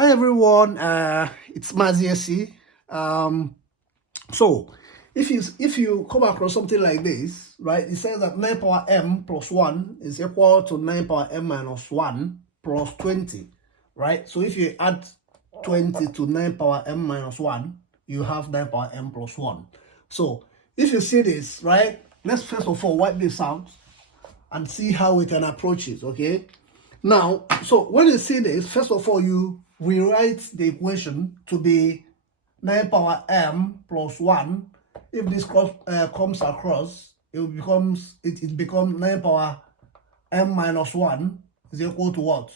Hi everyone, it's Maziesi. So if you come across something like this, right? It says that 9 power m plus 1 is equal to 9 power m minus 1 plus 20, right? So if you add 20 to 9 power m minus 1, you have 9 power m plus 1. So if you see this, right, let's first of all wipe this out and see how we can approach it, okay? Now, so when you see this, first of all, you rewrite the equation to be 9 power m plus 1. If this comes across, it becomes 9 power m minus 1 is equal to what?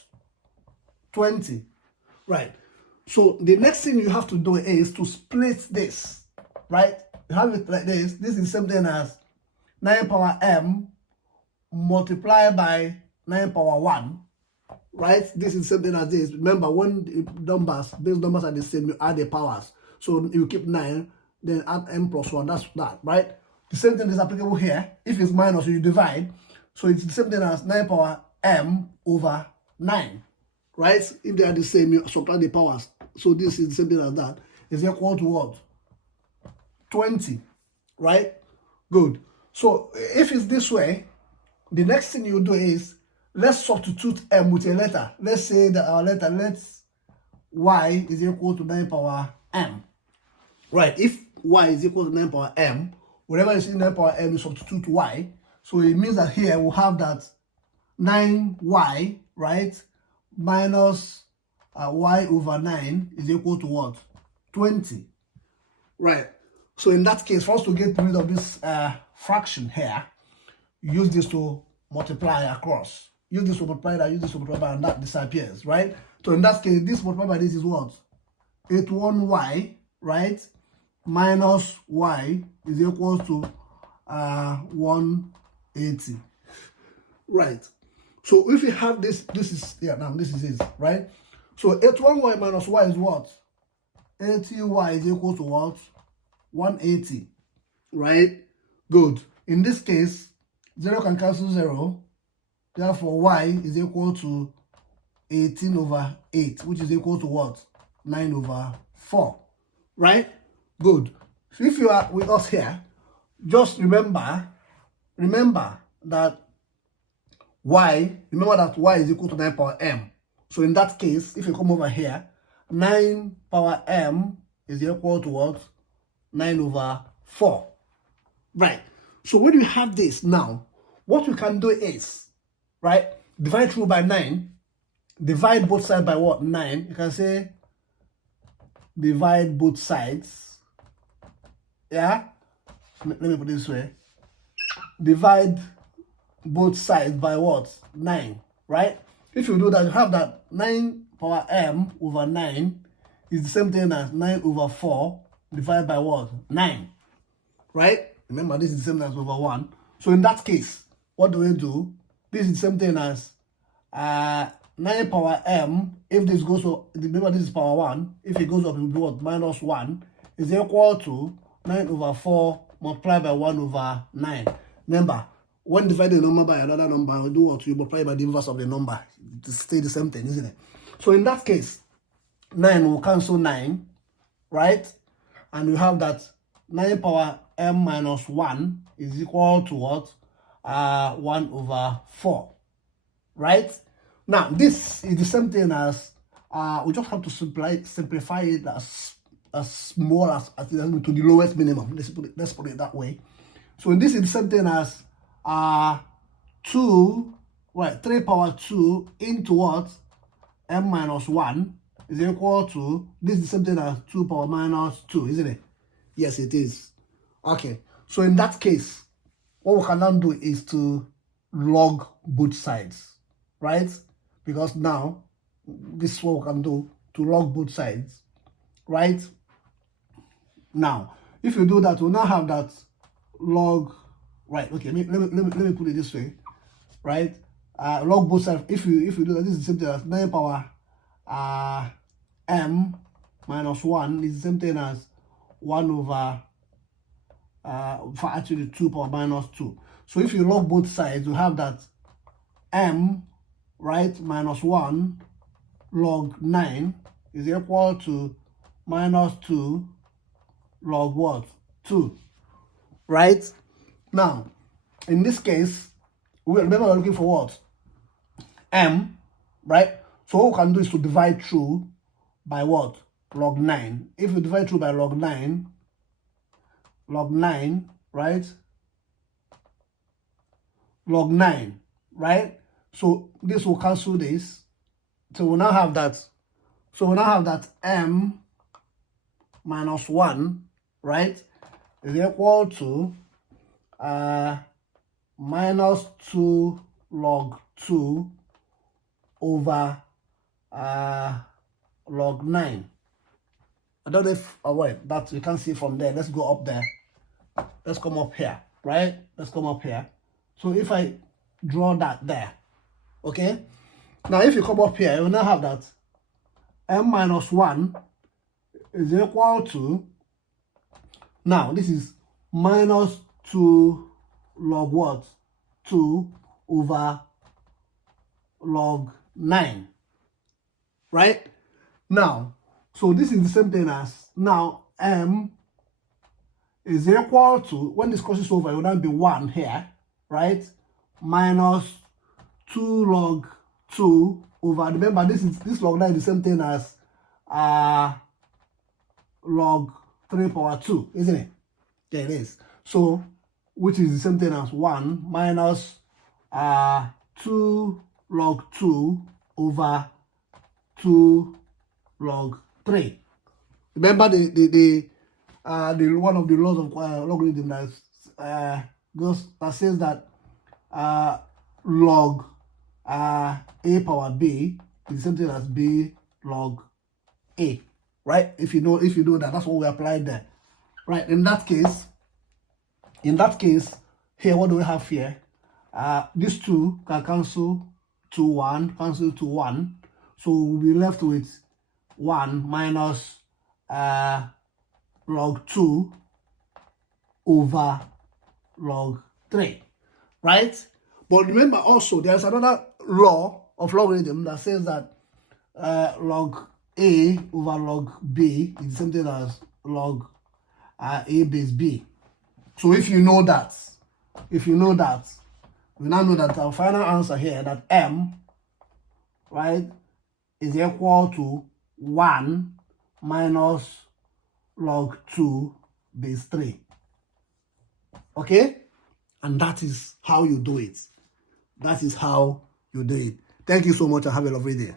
20. Right. So the next thing you have to do is to split this, right? You have it like this. This is something as 9 power m multiplied by 9 power 1. Right? This is something as this. Remember, when these numbers are the same, you add the powers. So you keep 9, then add m plus 1. That's that, right? The same thing is applicable here. If it's minus, you divide. So it's the same thing as 9 power m over 9. Right? If they are the same, you subtract the powers. So this is the same thing as that. Is equal to what? 20. Right? Good. So if it's this way, the next thing you do is, let's substitute m with a letter. Let's say that our letter, y is equal to 9 power m. Right, if y is equal to 9 power m, whenever you see 9 power m, you substitute y. So it means that here we'll have that 9y, right, minus y over 9 is equal to what? 20. Right, so in that case, for us to get rid of this fraction here, use this to multiply across. Use this to multiply that, use this to multiply by, and that disappears, right? So in that case, this multiplied by this is what? 81y, right? Minus y is equal to 180. Right. So if you have this, this is it, right? So 81y minus y is what? 80y is equal to what? 180. Right? Good. In this case, 0 can cancel 0. Therefore, y is equal to 18 over 8, which is equal to what? 9 over 4. Right? Good. So if you are with us here, just remember that y is equal to 9 power m. So in that case, if you come over here, 9 power m is equal to what? 9 over 4. Right. So when you have this now, what you can do is, right, divide through by 9, divide both sides by what? 9. You can say divide both sides. Yeah? Let me put it this way. Divide both sides by what? 9, right? If you do that, you have that 9 power m over 9 is the same thing as 9 over 4 divided by what? 9, right? Remember, this is the same as over 1. So in that case, what do we do? This is the same thing as 9 power m. If this goes up, remember this is power 1. If it goes up, it will be what? Minus 1 is equal to 9 over 4 multiplied by 1 over 9. Remember, when dividing a number by another number, you do what? You multiply by the inverse of the number. It stays the same thing, isn't it? So in that case, 9 will cancel 9, right? And you have that 9 power m minus 1 is equal to what? 1 over 4, right? Now this is the same thing as we just have to simplify it as small as to the lowest minimum. Let's put it that way. So this is the same thing as 2, right? 3 power 2 into what? M minus 1 is equal to, this is the same thing as 2 power minus 2, isn't it? Yes, it is. Okay, so in that case, what we can now do is to log both sides, right? Because now, this is what we can do, to log both sides, right? Now, if you do that, we'll now have that log, right? Okay, let me put it this way, right? Log both sides. If you do that, this is the same thing as 9 power m minus 1 is the same thing as 1 over for actually 2 power minus 2. So if you log both sides, you have that m, right, minus 1 log 9 is equal to minus 2 log what? 2, right? Now, in this case, we remember we're looking for what? M, right? So what we can do is to divide through by what? Log 9. If we divide through by log 9, right? Log 9, right? So this will cancel this. So we now have that. So we now have that M minus 1, right, is equal to minus 2 log 2 over log 9. I don't know if, wait, that you can see from there. Let's go up there. Let's come up here, right? Let's come up here. So if I draw that there, okay? Now if you come up here, you now have that M minus 1 is equal to, now this is minus 2 log what? 2 over log 9, right? Now, so this is the same thing as, now M is equal to, when this crosses over, it will now be 1 here, right? Minus 2 log 2 over, remember this log 9 is the same thing as log 3 power 2, isn't it? There it is. So, which is the same thing as 1 minus 2 log 2 over 2 log 3. Remember the one of the laws of logarithm that says that log a power b is the same thing as b log a, right? If you know that, that's what we applied there, right? In that case, here, what do we have here? These two can cancel to 1, cancel to 1, so we'll be left with 1 minus log 2 over log 3, right? But remember also, there's another law of logarithm that says that log a over log b is the same thing as log a base b. So if you know that, we now know that our final answer here, that M, right, is equal to 1 minus log 2 base 3. Okay? And that is how you do it. That is how you do it. Thank you so much and have a lovely day.